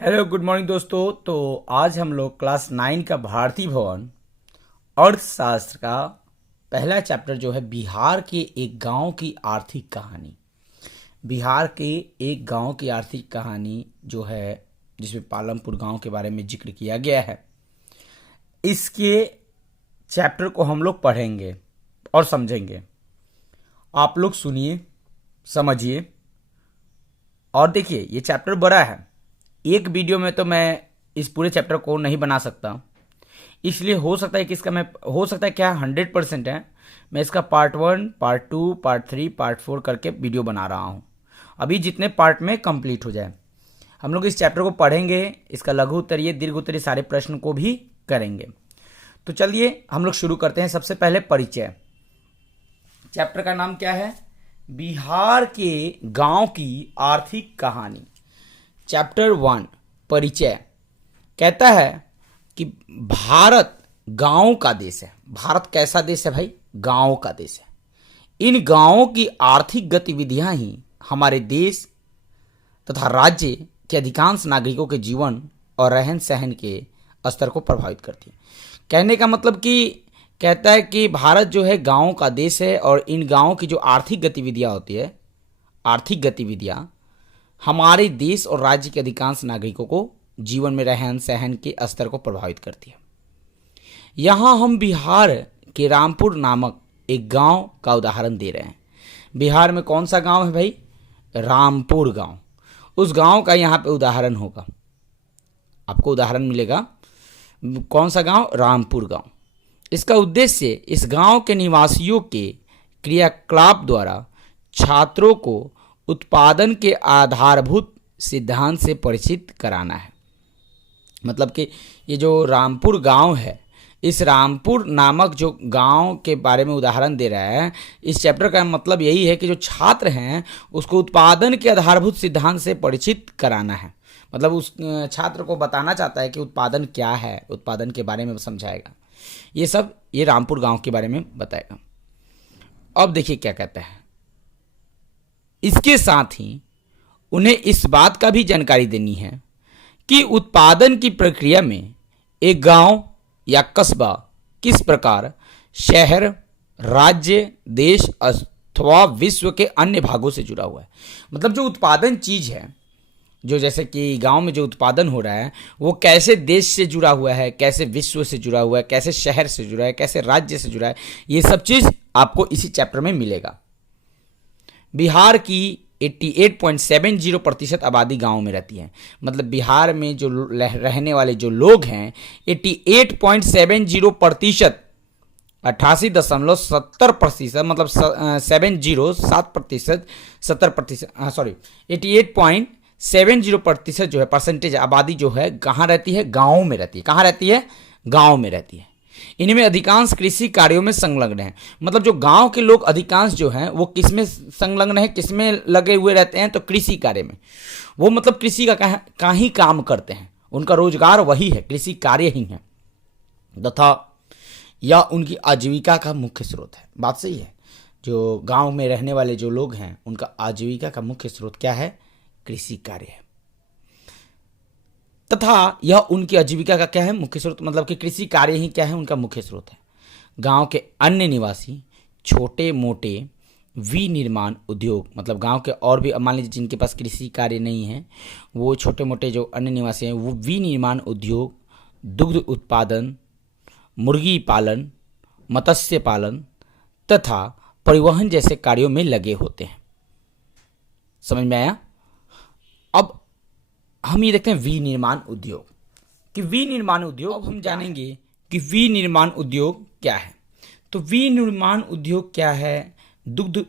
Hello good morning दोस्तों। तो आज हम लोग क्लास 9 का भारतीय भवन अर्थशास्त्र का पहला चैप्टर जो है बिहार के एक गांव की आर्थिक कहानी। बिहार के एक गांव की आर्थिक कहानी जो है जिसमें पालमपुर गांव के बारे में जिक्र किया गया है, इसके चैप्टर को हम लोग पढ़ेंगे और समझेंगे। आप लोग सुनिए, समझिए और देखिए। ये चैप्टर बड़ा है, एक वीडियो में तो मैं इस पूरे चैप्टर को नहीं बना सकता, इसलिए हो सकता है कि इसका मैं हो सकता है क्या 100% है, मैं इसका पार्ट 1, पार्ट 2, पार्ट 3, पार्ट 4 करके वीडियो बना रहा हूँ। अभी जितने पार्ट में कंप्लीट हो जाए हम लोग इस चैप्टर को पढ़ेंगे, इसका लघु उत्तरीय दीर्घ उत्तरीय सारे प्रश्न को भी करेंगे। तो चलिए हम लोग शुरू करते हैं। सबसे पहले परिचय। चैप्टर का नाम क्या है? बिहार के गांव की आर्थिक कहानी। चैप्टर 1 परिचय कहता है कि भारत गांव का देश है। भारत कैसा देश है भाई? गांव का देश है। इन गांवों की आर्थिक गतिविधियां ही हमारे देश तथा राज्य के अधिकांश नागरिकों के जीवन और रहन सहन के स्तर को प्रभावित करती है। कहने का मतलब कि कहता है कि भारत जो है गांव का देश है और इन गांवों की जो आर्थिक गतिविधियां होती है, आर्थिक गतिविधियां हमारे देश और राज्य के अधिकांश नागरिकों को जीवन में रहन सहन के स्तर को प्रभावित करती है। यहाँ हम बिहार के रामपुर नामक एक गांव का उदाहरण दे रहे हैं। बिहार में कौन सा गांव है भाई? रामपुर गांव। उस गांव का यहाँ पे उदाहरण होगा, आपको उदाहरण मिलेगा। कौन सा गांव? रामपुर गांव। इसका उद्देश्य इस गांव के निवासियों के क्रियाकलाप द्वारा छात्रों को उत्पादन के आधारभूत सिद्धांत से परिचित कराना है। मतलब कि ये जो रामपुर गांव है, इस रामपुर नामक जो गांव के बारे में उदाहरण दे रहा है, इस चैप्टर का मतलब यही है कि जो छात्र हैं उसको उत्पादन के आधारभूत सिद्धांत से परिचित कराना है। मतलब उस छात्र को बताना चाहता है कि उत्पादन क्या है, उत्पादन के बारे में समझाएगा। ये सब ये रामपुर गांव के बारे में बताएगा। अब देखिए क्या कहता है। इसके साथ ही उन्हें इस बात का भी जानकारी देनी है कि उत्पादन की प्रक्रिया में एक गांव या कस्बा किस प्रकार शहर, राज्य, देश अथवा विश्व के अन्य भागों से जुड़ा हुआ है। मतलब जो उत्पादन चीज है, जो जैसे कि गांव में जो उत्पादन हो रहा है, वो कैसे देश से जुड़ा हुआ है, कैसे विश्व से जुड़ा हुआ है, कैसे शहर से जुड़ा है, कैसे राज्य से जुड़ा है, ये सब चीज आपको इसी चैप्टर में मिलेगा। बिहार की 88.70% आबादी गांव में रहती है। मतलब बिहार में जो रहने वाले जो लोग हैं 88.70%, 88.70%, मतलब 707%, 70%, सॉरी 88.70% जो है परसेंटेज आबादी जो है कहाँ रहती है? गाँव में रहती है। कहाँ रहती है? गाँव में रहती है। इनमें अधिकांश कृषि कार्यों में संलग्न हैं। मतलब जो गांव के लोग अधिकांश जो हैं वो किस में संलग्न है, किस में लगे हुए रहते हैं? तो कृषि कार्य में। वो मतलब कृषि का ही काम करते हैं, उनका रोजगार वही है, कृषि कार्य ही है तथा यह उनकी आजीविका का मुख्य स्रोत है। बात सही है। जो गांव में रहने वाले जो लोग हैं उनका आजीविका का मुख्य स्रोत क्या है? कृषि कार्य है तथा यह उनकी आजीविका का क्या है? मुख्य स्रोत। मतलब कि कृषि कार्य ही क्या है? उनका मुख्य स्रोत है। गांव के अन्य निवासी छोटे मोटे विनिर्माण उद्योग, मतलब गांव के और भी मान लीजिए जिनके पास कृषि कार्य नहीं है, वो छोटे मोटे जो अन्य निवासी हैं वो विनिर्माण उद्योग, दुग्ध उत्पादन, मुर्गी पालन, मत्स्य पालन तथा परिवहन जैसे कार्यों में लगे होते हैं। समझ में आया? अब हम ये देखते हैं विनिर्माण उद्योग कि विनिर्माण उद्योग, अब हम जानेंगे कि विनिर्माण उद्योग क्या है। तो विनिर्माण उद्योग क्या है? दुग्ध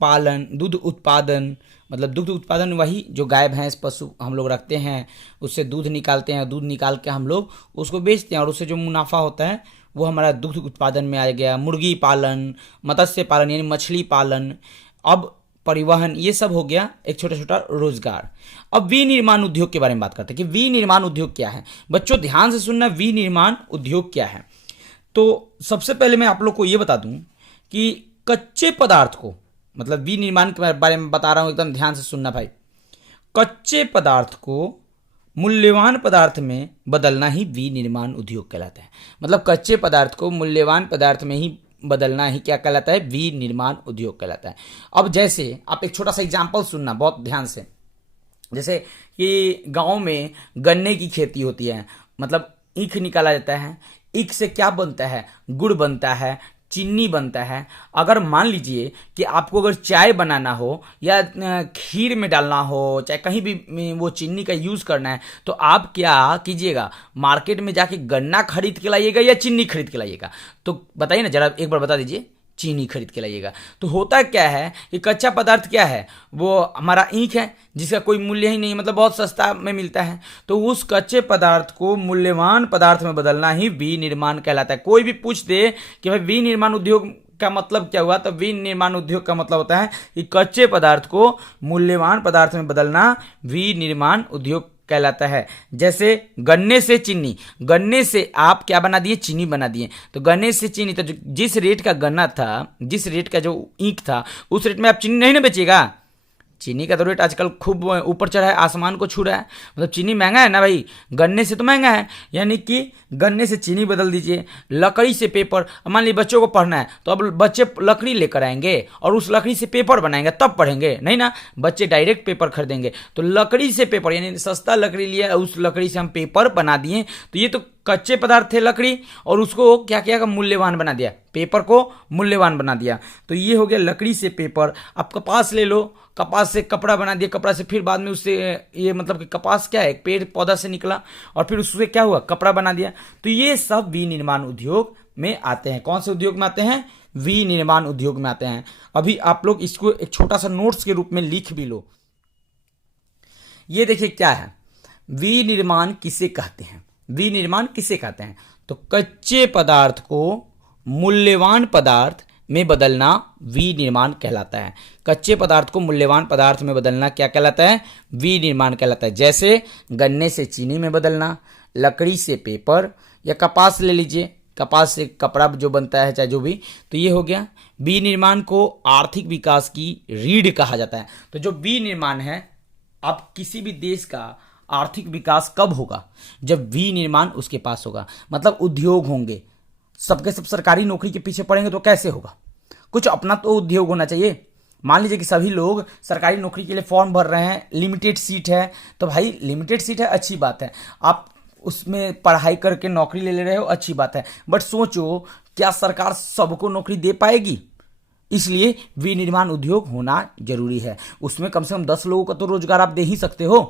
पालन, दुग्ध उत्पादन, मतलब दुग्ध उत्पादन वही जो गाय भैंस पशु हम लोग रखते हैं, उससे दूध निकालते हैं, दूध निकाल के हम लोग उसको बेचते हैं और उससे जो मुनाफा होता है वो हमारा दुग्ध उत्पादन में आ गया। मुर्गी पालन, मत्स्य पालन यानी मछली पालन, अब परिवहन, ये सब हो गया एक छोटा छोटा रोजगार। अब विनिर्माण उद्योग के बारे में बात करते हैं कि विनिर्माण उद्योग क्या है। बच्चों ध्यान से सुनना, विनिर्माण उद्योग क्या है। तो सबसे पहले मैं आप लोग को ये बता दूं कि कच्चे पदार्थ को, मतलब विनिर्माण के बारे में बता रहा हूं, एकदम ध्यान से सुनना भाई। कच्चे पदार्थ को मूल्यवान पदार्थ में बदलना ही विनिर्माण उद्योग कहलाता है। मतलब कच्चे पदार्थ को मूल्यवान पदार्थ में ही बदलना ही क्या कहलाता है, विनिर्माण उद्योग कहलाता है। अब जैसे आप एक छोटा सा एग्जांपल सुनना बहुत ध्यान से। जैसे कि गांव में गन्ने की खेती होती है, मतलब ईख निकाला जाता है। ईख से क्या बनता है, गुड़ बनता है, चीनी बनता है। अगर मान लीजिए कि आपको अगर चाय बनाना हो या खीर में डालना हो, चाहे कहीं भी वो चीनी का यूज़ करना है, तो आप क्या कीजिएगा, मार्केट में जाके गन्ना खरीद के लाइएगा या चीनी खरीद के लाइएगा? तो बताइए ना, जरा एक बार बता दीजिए। चीनी खरीद के लाइएगा। तो होता क्या है कि कच्चा पदार्थ क्या है, वो हमारा ईंख है, जिसका कोई मूल्य ही नहीं, मतलब बहुत सस्ता में मिलता है। तो उस कच्चे पदार्थ को मूल्यवान पदार्थ में बदलना ही विनिर्माण कहलाता है। कोई भी पूछ दे कि भाई विनिर्माण उद्योग का मतलब क्या हुआ, तो विनिर्माण उद्योग का मतलब होता है कि कच्चे पदार्थ को मूल्यवान पदार्थ में बदलना विनिर्माण उद्योग कहलाता है। जैसे गन्ने से चीनी, गन्ने से आप क्या बना दिए, चीनी बना दिए। तो गन्ने से चीनी, तो जिस रेट का गन्ना था, जिस रेट का जो ईंख था, उस रेट में आप चीनी नहीं ना बेचिएगा। चीनी का तो रेट आजकल खूब ऊपर चढ़ा है, आसमान को छू रहा है। मतलब चीनी महंगा है ना भाई, गन्ने से तो महंगा है। यानी कि गन्ने से चीनी बदल दीजिए। लकड़ी से पेपर, मान लीजिए बच्चों को पढ़ना है, तो अब बच्चे लकड़ी लेकर आएंगे और उस लकड़ी से पेपर बनाएंगे, तब पढ़ेंगे नहीं ना, बच्चे डायरेक्ट पेपर खरीदेंगे। तो लकड़ी से पेपर, यानी सस्ता लकड़ी लिया, उस लकड़ी से हम पेपर बना दिए। तो ये तो कच्चे पदार्थ थे लकड़ी, और उसको क्या किया, मूल्यवान बना दिया, पेपर को मूल्यवान बना दिया। तो ये हो गया लकड़ी से पेपर। आप कपास ले लो, कपास से कपड़ा बना दिया, कपड़ा से फिर बाद में उससे ये मतलब कि कपास क्या है, एक पेड़ पौधा से निकला और फिर उससे क्या हुआ, कपड़ा बना दिया। तो ये सब विनिर्माण उद्योग में आते हैं। कौन से उद्योग में आते हैं, विनिर्माण उद्योग में आते हैं। अभी आप लोग इसको एक छोटा सा नोट्स के रूप में लिख भी लो। ये देखिए क्या है, विनिर्माण किसे कहते हैं, विनिर्माण किसे कहते हैं? तो कच्चे पदार्थ को मूल्यवान पदार्थ में बदलना विनिर्माण कहलाता है। कच्चे पदार्थ को मूल्यवान पदार्थ में बदलना क्या कहलाता है, विनिर्माण कहलाता है। जैसे गन्ने से चीनी में बदलना, लकड़ी से पेपर, या कपास ले लीजिए, कपास से कपड़ा जो बनता है, चाहे जो भी। तो ये हो गया। विनिर्माण को आर्थिक विकास की रीढ़ कहा जाता है। तो जो विनिर्माण है, अब किसी भी देश का आर्थिक विकास कब होगा, जब विनिर्माण उसके पास होगा। मतलब उद्योग होंगे, सबके सब सरकारी नौकरी के पीछे पड़ेंगे तो कैसे होगा, कुछ अपना तो उद्योग होना चाहिए। मान लीजिए कि सभी लोग सरकारी नौकरी के लिए फॉर्म भर रहे हैं, लिमिटेड सीट है, तो भाई लिमिटेड सीट है, अच्छी बात है, आप उसमें पढ़ाई करके नौकरी ले रहे हो, अच्छी बात है। बट सोचो, क्या सरकार सबको नौकरी दे पाएगी? इसलिए विनिर्माण उद्योग होना जरूरी है। उसमें कम से कम 10 लोगों का तो रोजगार आप दे ही सकते हो,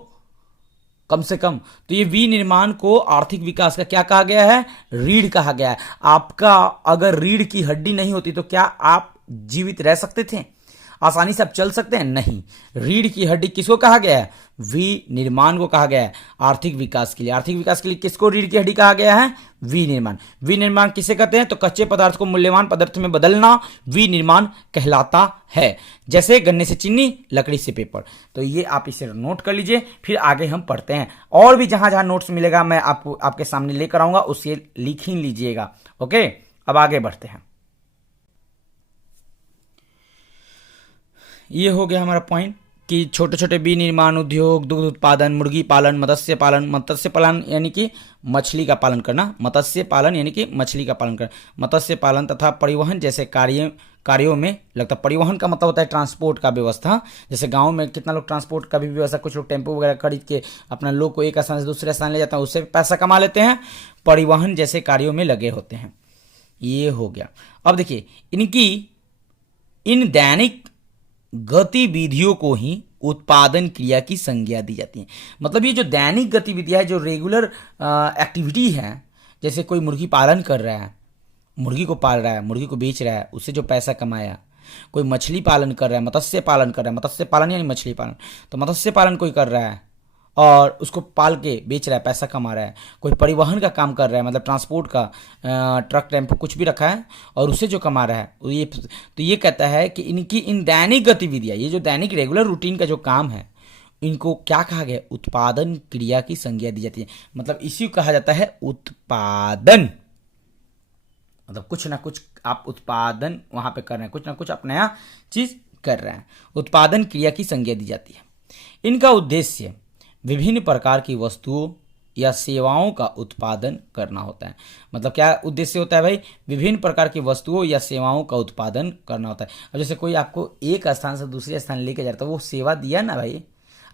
कम से कम। तो ये विनिर्माण को आर्थिक विकास का क्या कहा गया है, रीढ़ कहा गया है। आपका अगर रीढ़ की हड्डी नहीं होती तो क्या आप जीवित रह सकते थे, आसानी से आप चल सकते हैं? नहीं। रीढ़ की हड्डी किसको कहा गया है, विनिर्माण को कहा गया है, आर्थिक विकास के लिए। आर्थिक विकास के लिए किसको रीढ़ की हड्डी कहा गया है, विनिर्माण। विनिर्माण किसे कहते हैं, तो कच्चे पदार्थ को मूल्यवान पदार्थ में बदलना विनिर्माण कहलाता है। जैसे गन्ने से चीनी, लकड़ी से पेपर। तो ये आप इसे नोट कर लीजिए, फिर आगे हम पढ़ते हैं। और भी जहां जहां नोट्स मिलेगा मैं आपको आपके सामने लेकर आऊंगा, उसे लिख ही लीजिएगा। ओके, अब आगे बढ़ते हैं। ये हो गया हमारा पॉइंट कि छोटे छोटे विनिर्माण उद्योग, दुग्ध उत्पादन, मुर्गी पालन, मत्स्य पालन, मत्स्य पालन यानी कि मछली का पालन करना, मत्स्य पालन यानी कि मछली का पालन करना, मत्स्य पालन तथा परिवहन जैसे कार्यों में लगता। परिवहन का मतलब होता है ट्रांसपोर्ट का व्यवस्था। जैसे गांव में कितना लोग ट्रांसपोर्ट का भी व्यवस्था, कुछ लोग टेम्पो वगैरह खरीद के अपना लोग को एक स्थान से दूसरे स्थान ले जाता है, उससे पैसा कमा लेते हैं। परिवहन जैसे कार्यों में लगे होते हैं। ये हो गया। अब देखिए, इन दैनिक गतिविधियों को ही उत्पादन क्रिया की संज्ञा दी जाती है। मतलब ये जो दैनिक गतिविधियां है, जो रेगुलर एक्टिविटी है, जैसे कोई मुर्गी पालन कर रहा है, मुर्गी को पाल रहा है, मुर्गी को बेच रहा है, उससे जो पैसा कमाया। कोई मछली पालन कर रहा है, मत्स्य पालन कर रहा है, मत्स्य पालन यानी मछली पालन, तो मत्स्य पालन कोई कर रहा है और उसको पाल के बेच रहा है, पैसा कमा रहा है। कोई परिवहन का काम कर रहा है, मतलब ट्रांसपोर्ट का, ट्रक टेम्पो कुछ भी रखा है और उससे जो कमा रहा है, तो ये कहता है कि इनकी इन दैनिक गतिविधियाँ, ये जो दैनिक रेगुलर रूटीन का जो काम है, इनको क्या कहा गया, उत्पादन क्रिया की संज्ञा दी जाती है। मतलब इसी को कहा जाता है उत्पादन। मतलब कुछ ना कुछ आप उत्पादन वहां पे कर रहे हैं, कुछ ना कुछ आप नया चीज कर रहे हैं, उत्पादन क्रिया की संज्ञा दी जाती है। इनका उद्देश्य विभिन्न प्रकार की वस्तुओं या सेवाओं का उत्पादन करना होता है। मतलब क्या उद्देश्य होता है भाई? विभिन्न प्रकार की वस्तुओं या सेवाओं का उत्पादन करना होता है। अब जैसे कोई आपको एक स्थान से दूसरे स्थान लेके जाता है, वो सेवा दिया ना भाई।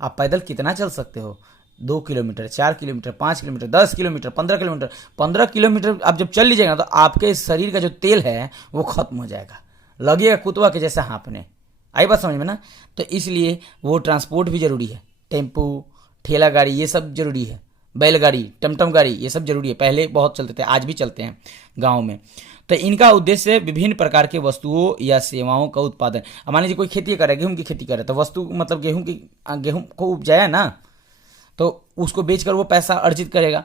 आप पैदल कितना चल सकते हो? 2 kilometre, 4 kilometre, 5 kilometre, 10 kilometre, 15 kilometre. 15 kilometre आप जब चल लीजिएगा तो आपके शरीर का जो तेल है वो खत्म हो जाएगा, लगेगा कुतवा के जैसा हाँफने। आई बात समझ में ना? तो इसलिए वो ट्रांसपोर्ट भी जरूरी है। टेम्पू, ठेला गाड़ी, ये सब जरूरी है। बैलगाड़ी, टमटम गाड़ी, ये सब जरूरी है। पहले बहुत चलते थे, आज भी चलते हैं गाँव में। तो इनका उद्देश्य विभिन्न प्रकार के वस्तुओं या सेवाओं का उत्पादन। अब मान लीजिए कोई खेती करे, गेहूं की खेती करे, तो वस्तु मतलब गेहूं को उपजाया ना, तो उसको बेचकर वो पैसा अर्जित करेगा।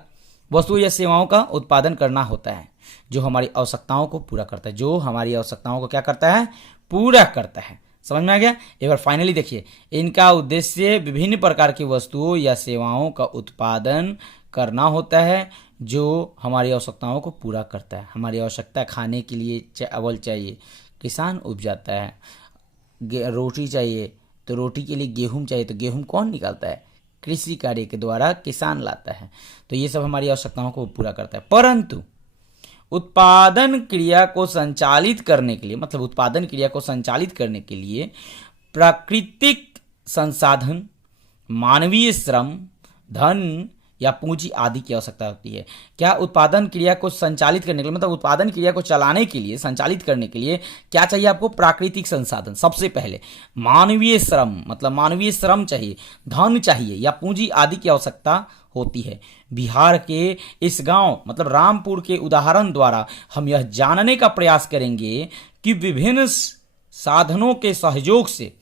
वस्तु या सेवाओं का उत्पादन करना होता है जो हमारी आवश्यकताओं को पूरा करता है, जो हमारी आवश्यकताओं को क्या करता है? पूरा करता है। समझ में आ गया? एक बार फाइनली देखिए, इनका उद्देश्य विभिन्न प्रकार की वस्तुओं या सेवाओं का उत्पादन करना होता है जो हमारी आवश्यकताओं को पूरा करता है। हमारी आवश्यकता खाने के लिए चावल चाहिए, किसान उपजाता है। रोटी चाहिए तो रोटी के लिए गेहूं चाहिए, तो गेहूं कौन निकालता है? कृषि कार्य के द्वारा किसान लाता है। तो ये सब हमारी आवश्यकताओं को पूरा करता है। परंतु उत्पादन क्रिया को संचालित करने के लिए, मतलब उत्पादन क्रिया को संचालित करने के लिए प्राकृतिक संसाधन, मानवीय श्रम, धन या पूंजी आदि की आवश्यकता होती है। क्या उत्पादन क्रिया को संचालित करने के लिए, मतलब उत्पादन क्रिया को चलाने के लिए, संचालित करने के लिए क्या चाहिए आपको? प्राकृतिक संसाधन। सबसे पहले मानवीय श्रम, मतलब मानवीय श्रम चाहिए, धन चाहिए या पूंजी आदि की आवश्यकता होती है। बिहार के इस गांव मतलब रामपुर के उदाहरण द्वारा हम यह जानने का प्रयास करेंगे कि विभिन्न साधनों के सहयोग से,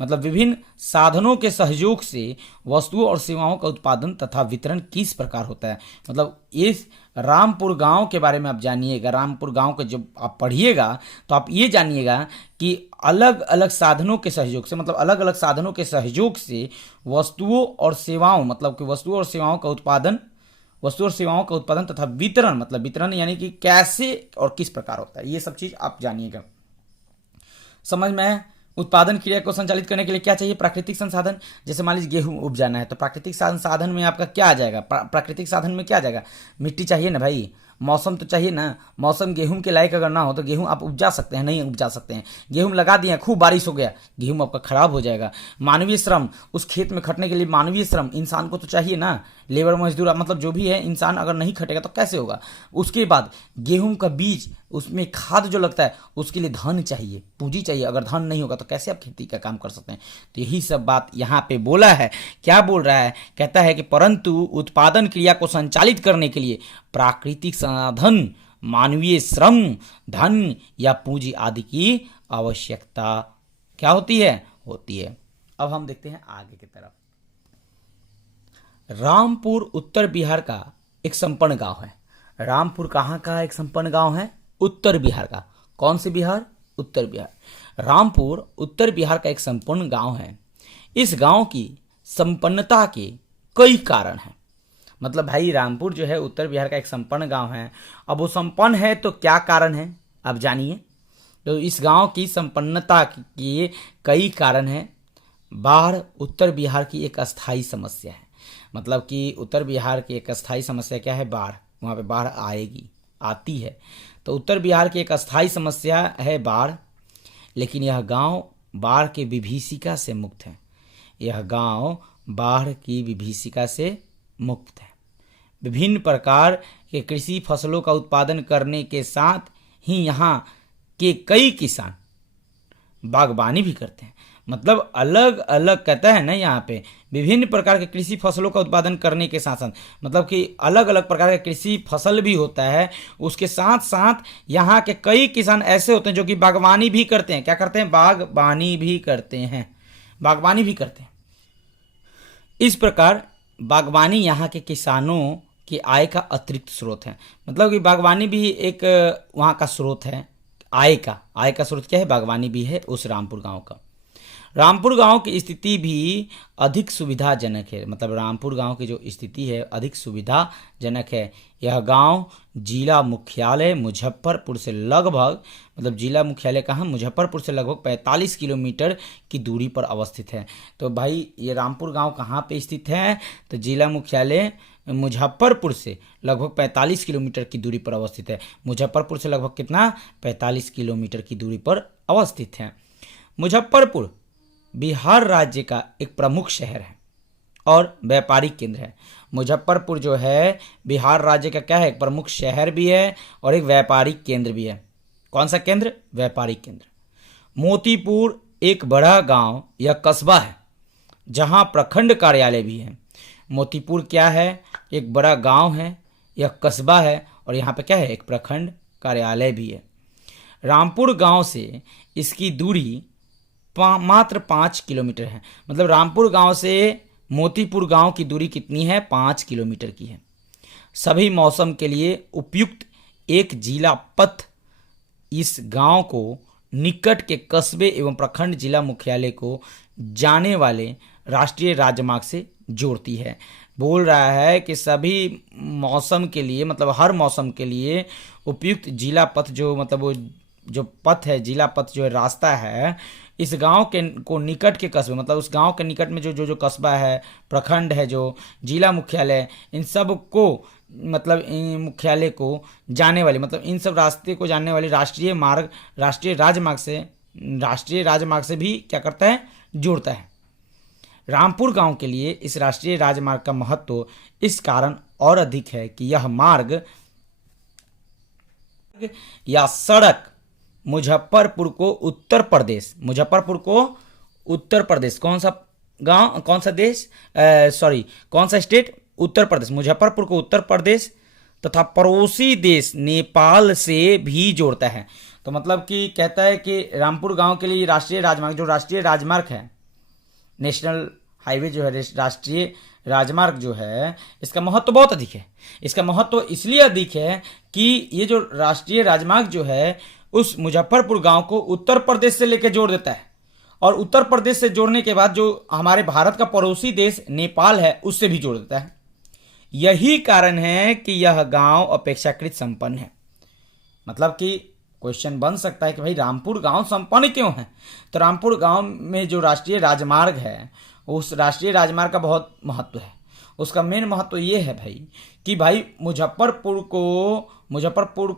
मतलब विभिन्न साधनों के सहयोग से वस्तुओं और सेवाओं का उत्पादन तथा वितरण किस प्रकार होता है। मतलब इस रामपुर गांव के बारे में आप जानिएगा। रामपुर गांव के जब आप पढ़िएगा तो आप ये जानिएगा कि अलग अलग साधनों के सहयोग से, मतलब अलग अलग साधनों के सहयोग से वस्तुओं और सेवाओं, मतलब कि वस्तुओं और सेवाओं का उत्पादन, वस्तुओं और सेवाओं का उत्पादन तथा वितरण, मतलब वितरण यानी कि कैसे और किस प्रकार होता है, ये सब चीज आप जानिएगा। समझ में? उत्पादन क्रिया को संचालित करने के लिए क्या चाहिए? प्राकृतिक संसाधन। जैसे मान लीजिए गेहूं उपजाना है तो प्राकृतिक संसाधन में आपका क्या आ जाएगा? प्राकृतिक साधन में क्या आ जाएगा? मिट्टी चाहिए ना भाई, मौसम तो चाहिए ना। मौसम गेहूं के लायक अगर ना हो तो गेहूं आप उपजा सकते हैं? नहीं उपजा सकते हैं। गेहूं लगा दिए, खूब बारिश हो गया, गेहूं आपका खराब हो जाएगा। मानवीय श्रम, उस खेत में खटने के लिए मानवीय श्रम, इंसान को तो चाहिए ना, लेबर मजदूर, मतलब जो भी है, इंसान अगर नहीं खटेगा तो कैसे होगा। उसके बाद गेहूं का बीज, उसमें खाद जो लगता है, उसके लिए धन चाहिए, पूंजी चाहिए। अगर धन नहीं होगा तो कैसे आप खेती का काम कर सकते हैं? तो यही सब बात यहाँ पे बोला है। क्या बोल रहा है? कहता है कि परंतु उत्पादन क्रिया को संचालित करने के लिए प्राकृतिक संसाधन, मानवीय श्रम, धन या पूंजी आदि की आवश्यकता क्या होती है? होती है। अब हम देखते हैं आगे की तरफ। रामपुर उत्तर बिहार का एक संपन्न गांव है। रामपुर कहाँ का एक संपन्न गांव है? उत्तर बिहार का। कौन से बिहार? उत्तर बिहार। रामपुर उत्तर बिहार का एक संपन्न गांव है। इस गांव की संपन्नता के कई कारण हैं। मतलब भाई रामपुर जो है उत्तर बिहार का एक संपन्न गांव है। अब वो संपन्न है तो क्या कारण है आप जानिए। तो इस गांव की संपन्नता के कई कारण हैं। बाढ़ उत्तर बिहार की एक अस्थायी समस्या है। मतलब कि उत्तर बिहार की एक अस्थायी समस्या क्या है? बाढ़। वहाँ पे बाढ़ आएगी, आती है। तो उत्तर बिहार की एक अस्थायी समस्या है बाढ़, लेकिन यह गांव बाढ़ के विभीषिका से मुक्त है। यह गांव बाढ़ की विभीषिका से मुक्त है। विभिन्न प्रकार के कृषि फसलों का उत्पादन करने के साथ ही यहाँ के कई किसान बागवानी भी करते हैं। मतलब अलग अलग कहता है ना, यहाँ पे विभिन्न प्रकार के कृषि फसलों का उत्पादन करने के साथ साथ, मतलब कि अलग अलग प्रकार का कृषि फसल भी होता है, उसके साथ साथ यहाँ के कई किसान ऐसे होते हैं जो कि बागवानी भी करते हैं। क्या करते हैं? बागवानी भी करते हैं। बागवानी भी करते हैं। इस प्रकार बागवानी यहाँ के किसानों की आय का अतिरिक्त स्रोत है। मतलब कि बागवानी भी एक वहाँ का स्रोत है आय का। आय का स्रोत क्या है? बागवानी भी है उस रामपुर गांव का। रामपुर गांव की स्थिति भी अधिक सुविधाजनक है। मतलब रामपुर गांव की जो स्थिति है अधिक सुविधाजनक है। यह गांव जिला मुख्यालय मुजफ्फरपुर से लगभग, मतलब जिला मुख्यालय कहाँ, मुजफ्फरपुर से लगभग 45 किलोमीटर की दूरी पर अवस्थित है। तो भाई ये रामपुर गांव कहाँ पे स्थित है, तो जिला मुख्यालय मुजफ्फरपुर से लगभग 45 किलोमीटर की दूरी पर अवस्थित है। मुजफ्फरपुर से लगभग कितना, 45 किलोमीटर की दूरी पर अवस्थित है। मुजफ्फरपुर बिहार राज्य का एक प्रमुख शहर है और व्यापारिक केंद्र है। मुजफ्फरपुर जो है बिहार राज्य का क्या है, एक प्रमुख शहर भी है और एक व्यापारिक केंद्र भी है। कौन सा केंद्र, व्यापारिक केंद्र। मोतीपुर एक बड़ा गांव या कस्बा है जहां प्रखंड कार्यालय भी है। मोतीपुर क्या है, एक बड़ा गांव है या कस्बा है और यहाँ पे क्या है, एक प्रखंड कार्यालय भी है। रामपुर गांव से इसकी दूरी मात्र 5 किलोमीटर है। मतलब रामपुर गांव से मोतीपुर गांव की दूरी कितनी है, 5 किलोमीटर की है। सभी मौसम के लिए उपयुक्त एक जिला पथ इस गांव को निकट के कस्बे एवं प्रखंड जिला मुख्यालय को जाने वाले राष्ट्रीय राजमार्ग से जोड़ती है। बोल रहा है कि सभी मौसम के लिए, मतलब हर मौसम के लिए उपयुक्त जिला पथ जो, मतलब वो जो पथ है, जिला पथ जो है, रास्ता है, इस गांव के को निकट के कस्बे, मतलब उस गांव के निकट में जो जो जो कस्बा है, प्रखंड है, जो जिला मुख्यालय, इन सब को, मतलब इन मुख्यालय को जाने वाली, मतलब इन सब रास्ते को जानने वाली राष्ट्रीय मार्ग, राष्ट्रीय राजमार्ग से भी क्या करता है, जोड़ता है। रामपुर गांव के लिए इस राष्ट्रीय राजमार्ग का महत्व इस कारण और अधिक है कि यह मार्ग या सड़क मुजफ्फरपुर को उत्तर प्रदेश, कौन सा गांव, कौन सा देश, कौन सा स्टेट, उत्तर प्रदेश, मुजफ्फरपुर को उत्तर प्रदेश तथा पड़ोसी देश नेपाल से भी जोड़ता है। तो मतलब कि कहता है कि रामपुर गांव के लिए राष्ट्रीय राजमार्ग, जो राष्ट्रीय राजमार्ग है, नेशनल हाईवे जो है, राष्ट्रीय राजमार्ग जो है, इसका महत्व बहुत अधिक है। इसका महत्व इसलिए अधिक है कि ये जो राष्ट्रीय राजमार्ग जो है उस मुजफ्फरपुर गांव को उत्तर प्रदेश से लेकर जोड़ देता है और उत्तर प्रदेश से जोड़ने के बाद जो हमारे भारत का पड़ोसी देश नेपाल है उससे भी जोड़ देता है। यही कारण है कि यह गांव अपेक्षाकृत संपन्न है। मतलब कि क्वेश्चन बन सकता है कि भाई रामपुर गांव संपन्न क्यों है, तो रामपुर गांव में जो राष्ट्रीय राजमार्ग है उस राष्ट्रीय राजमार्ग का बहुत महत्व है। उसका मेन महत्व ये है भाई कि भाई मुजफ्फरपुर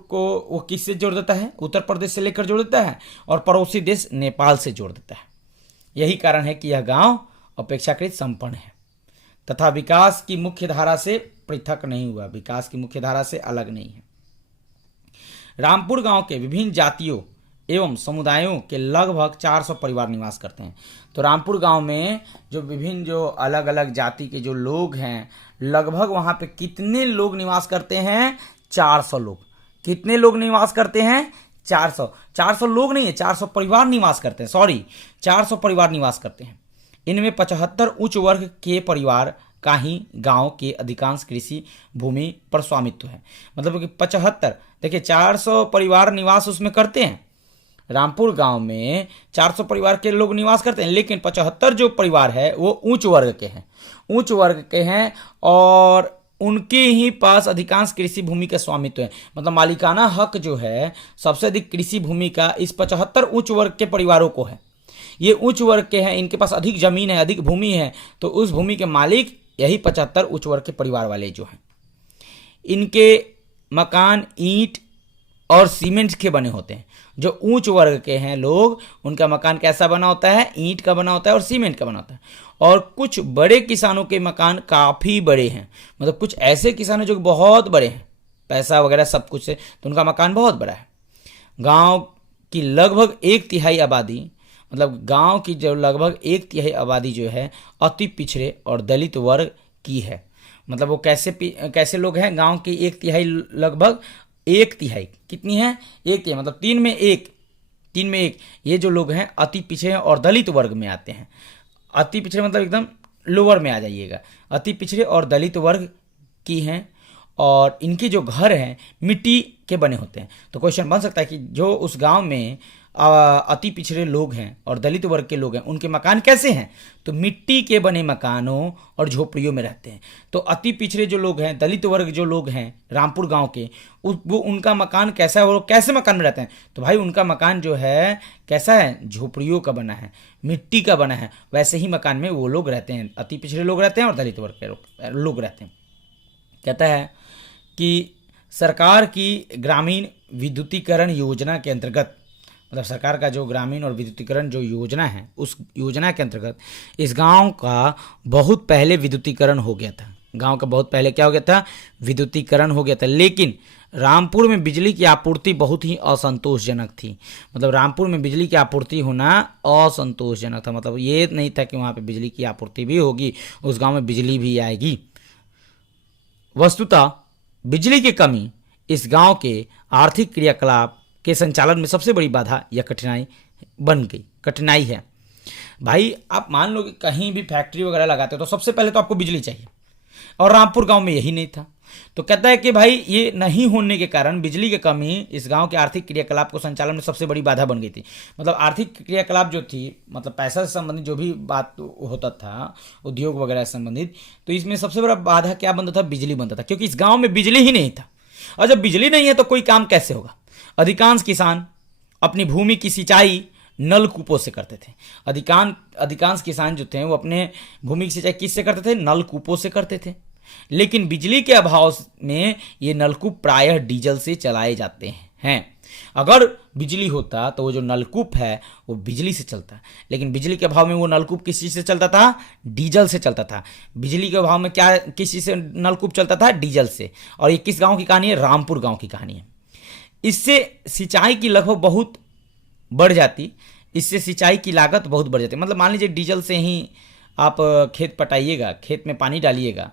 को वो किससे जोड़ देता है, उत्तर प्रदेश से लेकर जोड़ देता है और पड़ोसी देश नेपाल से जोड़ देता है। यही कारण है कि यह गांव अपेक्षाकृत संपन्न है तथा विकास की मुख्य धारा से पृथक नहीं हुआ, विकास की मुख्य धारा से अलग नहीं है। रामपुर गांव के विभिन्न जातियों एवं समुदायों के लगभग 400 परिवार निवास करते हैं। तो रामपुर गांव में जो विभिन्न, जो अलग अलग जाति के जो लोग हैं, लगभग वहां पे कितने लोग निवास करते हैं, 400 लोग। कितने लोग निवास करते हैं, 400 लोग नहीं है, 400 परिवार निवास करते हैं, 400 परिवार निवास करते हैं। इनमें 75 उच्च वर्ग के परिवार का ही गांव के अधिकांश कृषि भूमि पर स्वामित्व है। मतलब कि 75, देखिए 400 परिवार निवास उसमें करते हैं, रामपुर गांव में 400 परिवार के लोग निवास करते हैं, लेकिन 75 जो परिवार है वो उच्च वर्ग के हैं और उनके ही पास अधिकांश कृषि भूमि का स्वामित्व है। मतलब मालिकाना हक जो है सबसे अधिक कृषि भूमि का इस 75 उच्च वर्ग के परिवारों को है। ये उच्च वर्ग के हैं, इनके पास अधिक जमीन है, अधिक भूमि है, तो उस भूमि के मालिक यही 75 उच्च वर्ग के परिवार वाले जो हैं। इनके मकान ईंट और सीमेंट के बने होते हैं। जो उच्च वर्ग के हैं लोग, उनका मकान कैसा बना होता है, ईंट का बना होता है और सीमेंट का बना होता है। और कुछ बड़े किसानों के मकान काफ़ी बड़े हैं, मतलब कुछ ऐसे किसान हैं जो बहुत बड़े हैं, पैसा वगैरह सब कुछ से, तो उनका मकान बहुत बड़ा है। गांव की लगभग 1/3 आबादी, मतलब गांव की जो लगभग 1/3 आबादी जो है अति पिछड़े और दलित वर्ग की है। मतलब वो कैसे लोग हैं, गांव की 1/3, लगभग 1/3 कितनी है, 1/3, मतलब 3 में 1, ये जो लोग हैं अति पिछड़े और दलित वर्ग में आते हैं। अति पिछड़े मतलब एकदम लोअर में आ जाइएगा, अति पिछड़े और दलित वर्ग की हैं और इनके जो घर हैं मिट्टी के बने होते हैं। तो क्वेश्चन बन सकता है कि जो उस गांव में अति पिछड़े लोग हैं और दलित वर्ग के लोग हैं, उनके मकान कैसे हैं? तो मिट्टी के बने मकानों और झोपड़ियों में रहते हैं। तो अति पिछड़े जो लोग हैं, दलित वर्ग जो लोग हैं रामपुर गांव के, वो उनका मकान कैसा है, वो कैसे मकान में रहते हैं? तो भाई उनका मकान जो है कैसा है? झोपड़ियों का बना है, मिट्टी का बना है। वैसे ही मकान में वो लोग रहते हैं, अति पिछड़े लोग रहते हैं और दलित वर्ग के लोग रहते हैं। कहता है कि सरकार की ग्रामीण विद्युतीकरण योजना के अंतर्गत, मतलब सरकार का जो ग्रामीण और विद्युतीकरण जो योजना है, उस योजना के अंतर्गत इस गांव का बहुत पहले विद्युतीकरण हो गया था। गांव का बहुत पहले क्या हो गया था? विद्युतीकरण हो गया था। लेकिन रामपुर में बिजली की आपूर्ति बहुत ही असंतोषजनक थी। मतलब रामपुर में बिजली की आपूर्ति होना असंतोषजनक था। मतलब ये नहीं था कि वहाँ पे बिजली की आपूर्ति भी होगी, उस गांव में बिजली भी आएगी। वस्तुतः बिजली की कमी इस गांव के आर्थिक क्रियाकलाप के संचालन में सबसे बड़ी बाधा या कठिनाई बन गई, कठिनाई है। भाई आप मान लो कि कहीं भी फैक्ट्री वगैरह लगाते हो तो सबसे पहले तो आपको बिजली चाहिए, और रामपुर गांव में यही नहीं था। तो कहता है कि भाई ये नहीं होने के कारण बिजली की कमी इस गांव के आर्थिक क्रियाकलाप को संचालन में सबसे बड़ी बाधा बन गई थी। मतलब आर्थिक क्रियाकलाप जो थी, मतलब पैसा से संबंधित जो भी बात होता था, उद्योग वगैरह से संबंधित, तो इसमें सबसे बड़ा बाधा क्या बनता था? बिजली बनता था, क्योंकि इस गांव में बिजली ही नहीं था। और जब बिजली नहीं है तो कोई काम कैसे होगा? अधिकांश किसान अपनी भूमि की सिंचाई नलकूपों से करते थे। अधिकांश किसान जो थे वो अपने भूमि की सिंचाई किससे करते थे? नलकूपों से करते थे। लेकिन बिजली के अभाव में ये नलकूप प्रायः डीजल से चलाए जाते हैं। अगर बिजली होता तो वो जो नलकूप है वो बिजली से चलता, लेकिन बिजली के अभाव में वो नलकूप किस चीज़ से चलता था? डीजल से चलता था। बिजली के अभाव में क्या किस चीज़ से नलकूप चलता था? डीजल से। और ये किस गांव की कहानी है? रामपुर गांव की कहानी है। इससे सिंचाई की लगभग बहुत बढ़ जाती, इससे सिंचाई की लागत बहुत बढ़ जाती। मतलब मान लीजिए डीजल से ही आप खेत पटाइएगा, खेत में पानी डालिएगा,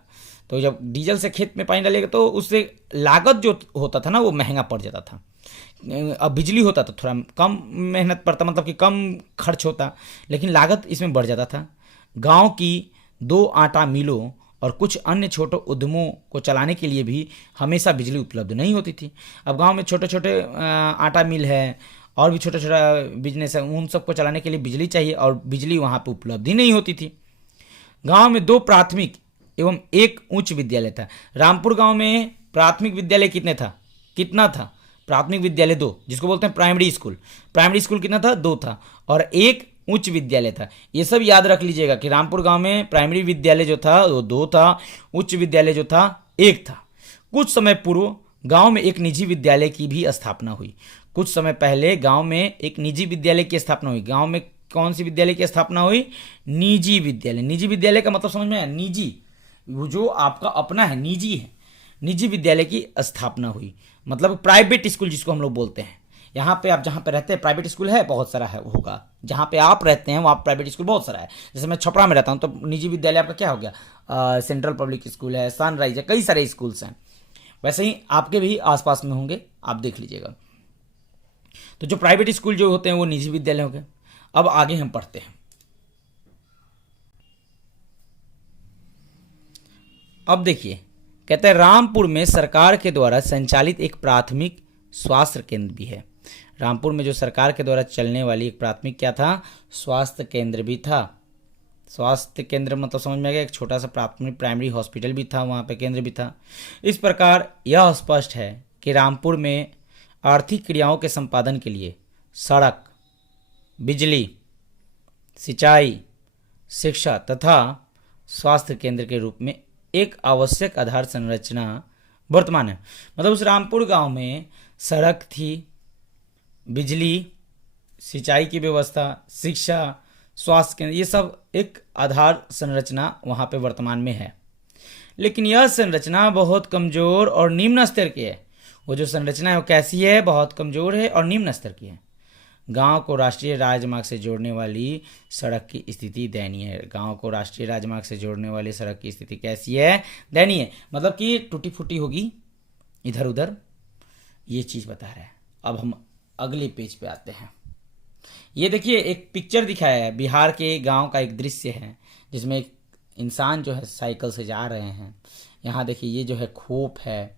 तो जब डीजल से खेत में पानी डालिएगा तो उससे लागत जो होता था ना वो महंगा पड़ जाता था। अब बिजली होता तो थोड़ा कम मेहनत पड़ता, मतलब कि कम खर्च होता, लेकिन लागत इसमें बढ़ जाता था। गांव की 2 आटा मिलों और कुछ अन्य छोटे उद्यमों को चलाने के लिए भी हमेशा बिजली उपलब्ध नहीं होती थी। अब गांव में छोटे छोटे आटा मिल है और भी छोटा छोटा बिजनेस है, उन सबको चलाने के लिए बिजली चाहिए और बिजली वहाँ पे उपलब्ध ही नहीं होती थी। गांव में 2 प्राथमिक एवं 1 उच्च विद्यालय था। रामपुर गांव में प्राथमिक विद्यालय कितना था? प्राथमिक विद्यालय 2, जिसको बोलते हैं प्राइमरी स्कूल। प्राइमरी स्कूल कितना था? 2 था, और 1 उच्च विद्यालय था। ये सब याद रख लीजिएगा कि रामपुर गांव में प्राइमरी विद्यालय जो था वो 2 था, उच्च विद्यालय जो था 1 था। कुछ समय पूर्व गांव में एक निजी विद्यालय की भी स्थापना हुई। कुछ समय पहले गांव में एक निजी विद्यालय की स्थापना हुई। गांव में कौन सी विद्यालय की स्थापना हुई? निजी विद्यालय। निजी विद्यालय का मतलब समझ में आया? निजी, वो जो आपका अपना है, निजी है। निजी विद्यालय की स्थापना हुई, मतलब प्राइवेट स्कूल जिसको हम लोग बोलते हैं। यहाँ पे आप जहाँ पे रहते हैं प्राइवेट स्कूल है, बहुत सारा है होगा। जहाँ पे आप रहते हैं वहाँ प्राइवेट स्कूल बहुत सारा है। जैसे मैं छपरा में रहता हूँ तो निजी विद्यालय आपका क्या हो गया? सेंट्रल पब्लिक स्कूल है, सनराइज है, कई सारे स्कूल्स हैं। वैसे ही आपके भी आसपास में होंगे, आप देख लीजिएगा। तो जो प्राइवेट स्कूल जो होते हैं वो निजी विद्यालय हो गए। अब आगे हम पढ़ते हैं। अब देखिए, कहते हैं रामपुर में सरकार के द्वारा संचालित एक प्राथमिक स्वास्थ्य केंद्र भी है। रामपुर में जो सरकार के द्वारा चलने वाली एक प्राथमिक क्या था? स्वास्थ्य केंद्र भी था। स्वास्थ्य केंद्र मतलब समझ में आ गया, एक छोटा सा प्राथमिक प्राइमरी हॉस्पिटल भी था, वहाँ पे केंद्र भी था। इस प्रकार यह स्पष्ट है कि रामपुर में आर्थिक क्रियाओं के संपादन के लिए सड़क, बिजली, सिंचाई, शिक्षा तथा स्वास्थ्य केंद्र के रूप में एक आवश्यक आधार संरचना वर्तमान है। मतलब उस रामपुर गांव में सड़क थी, बिजली, सिंचाई की व्यवस्था, शिक्षा, स्वास्थ्य केंद्र, ये सब एक आधार संरचना वहाँ पे वर्तमान में है। लेकिन यह संरचना बहुत कमज़ोर और निम्न स्तर की है। वो जो संरचना है वो कैसी है? बहुत कमज़ोर है और निम्न स्तर की है। गांव को राष्ट्रीय राजमार्ग से जोड़ने वाली सड़क की स्थिति दयनीय है। गांव को राष्ट्रीय राजमार्ग से जोड़ने वाली सड़क की स्थिति कैसी है? दयनीय, मतलब कि टूटी फूटी होगी इधर उधर, ये चीज़ बता रहा है। अब हम अगले पेज पे आते हैं। ये देखिए एक पिक्चर दिखाया है, बिहार के गांव का एक दृश्य है जिसमें एक इंसान जो है साइकिल से जा रहे हैं। यहाँ देखिए ये जो है खोप है,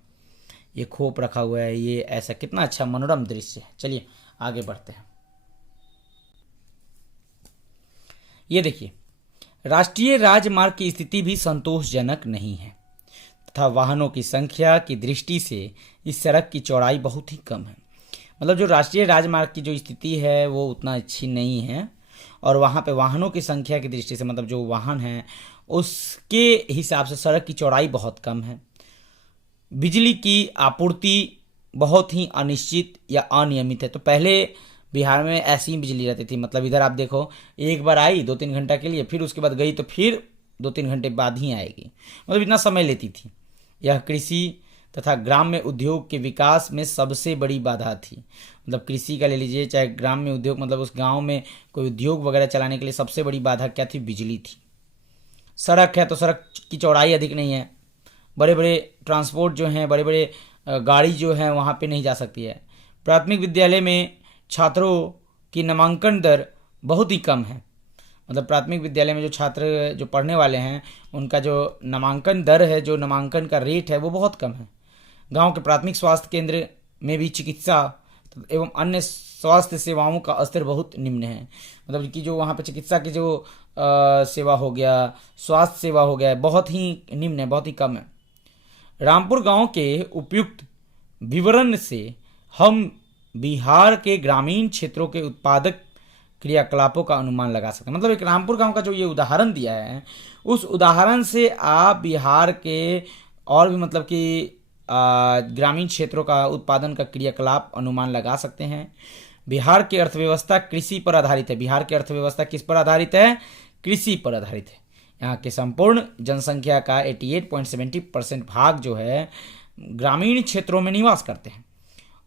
ये खोप रखा हुआ है, ये ऐसा कितना अच्छा मनोरम दृश्य है। चलिए आगे बढ़ते हैं। ये देखिए, राष्ट्रीय राजमार्ग की स्थिति भी संतोषजनक नहीं है तथा वाहनों की संख्या की दृष्टि से इस सड़क की चौड़ाई बहुत ही कम है। मतलब जो राष्ट्रीय राजमार्ग की जो स्थिति है वो उतना अच्छी नहीं है, और वहाँ पे वाहनों की संख्या की दृष्टि से, मतलब जो वाहन हैं उसके हिसाब से सड़क की चौड़ाई बहुत कम है। बिजली की आपूर्ति बहुत ही अनिश्चित या अनियमित है। तो पहले बिहार में ऐसी ही बिजली रहती थी, मतलब इधर आप देखो, एक बार आई 2-3 घंटा के लिए, फिर उसके बाद गई तो फिर 2-3 घंटे बाद ही आएगी, मतलब इतना समय लेती थी। यह कृषि तथा ग्राम्य उद्योग के विकास में सबसे बड़ी बाधा थी। मतलब कृषि का ले लीजिए, चाहे ग्राम्य उद्योग, मतलब उस गांव में कोई उद्योग वगैरह चलाने के लिए सबसे बड़ी बाधा क्या थी? बिजली थी। सड़क है तो सड़क की चौड़ाई अधिक नहीं है, बड़े बड़े ट्रांसपोर्ट जो हैं, बड़े बड़े गाड़ी जो है वहाँ पे नहीं जा सकती है। प्राथमिक विद्यालय में छात्रों की नामांकन दर बहुत ही कम है। मतलब प्राथमिक विद्यालय में जो छात्र जो पढ़ने वाले हैं उनका जो नामांकन दर है, जो नामांकन का रेट है, वो बहुत कम है। गांव के प्राथमिक स्वास्थ्य केंद्र में भी चिकित्सा एवं अन्य स्वास्थ्य सेवाओं का स्तर बहुत निम्न है। मतलब कि जो वहाँ पे चिकित्सा की जो सेवा हो गया, स्वास्थ्य सेवा हो गया, बहुत ही निम्न है, बहुत ही कम है। रामपुर गांव के उपयुक्त विवरण से हम बिहार के ग्रामीण क्षेत्रों के उत्पादक क्रियाकलापों का अनुमान लगा सकते हैं। मतलब एक रामपुर गांव का जो ये उदाहरण दिया है, उस उदाहरण से आप बिहार के और भी मतलब कि ग्रामीण क्षेत्रों का उत्पादन का क्रियाकलाप अनुमान लगा सकते हैं। बिहार की अर्थव्यवस्था कृषि पर आधारित है। बिहार की अर्थव्यवस्था किस पर आधारित है? कृषि पर आधारित है। यहाँ के संपूर्ण जनसंख्या का 88.70% भाग जो है ग्रामीण क्षेत्रों में निवास करते हैं,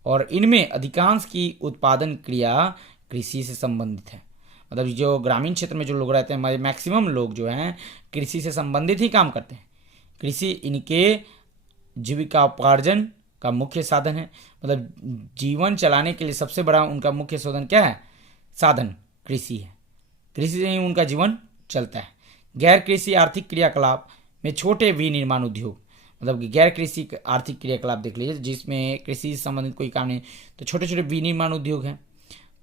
और इनमें अधिकांश की उत्पादन क्रिया कृषि से संबंधित है। मतलब जो ग्रामीण क्षेत्र में जो लोग रहते हैं, मैक्सिमम लोग जो हैं कृषि से संबंधित ही काम करते हैं। कृषि इनके जीविकापार्जन का मुख्य साधन है। मतलब जीवन चलाने के लिए सबसे बड़ा उनका मुख्य साधन क्या है? साधन कृषि है। कृषि से ही उनका जीवन चलता है। गैर कृषि आर्थिक क्रियाकलाप में छोटे विनिर्माण उद्योग, मतलब कि गैर कृषि आर्थिक क्रियाकलाप देख लीजिए जिसमें कृषि से संबंधित कोई काम नहीं, तो छोटे छोटे विनिर्माण उद्योग हैं।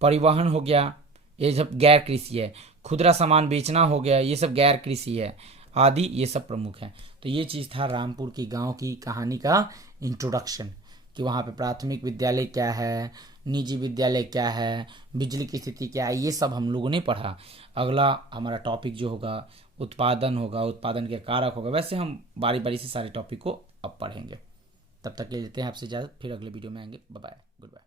परिवहन हो गया, ये सब गैर कृषि है। खुदरा सामान बेचना हो गया, ये सब गैर कृषि है आदि, ये सब प्रमुख है। तो ये चीज़ था रामपुर की गांव की कहानी का इंट्रोडक्शन, कि वहाँ पे प्राथमिक विद्यालय क्या है, निजी विद्यालय क्या है, बिजली की स्थिति क्या है, ये सब हम लोगों ने पढ़ा। अगला हमारा टॉपिक जो होगा उत्पादन होगा, उत्पादन के कारक होगा। वैसे हम बारी बारी से सारे टॉपिक को अब पढ़ेंगे। तब तक ले लेते हैं आपसे इजाज़त, फिर अगले वीडियो में आएंगे। Bye bye, good bye.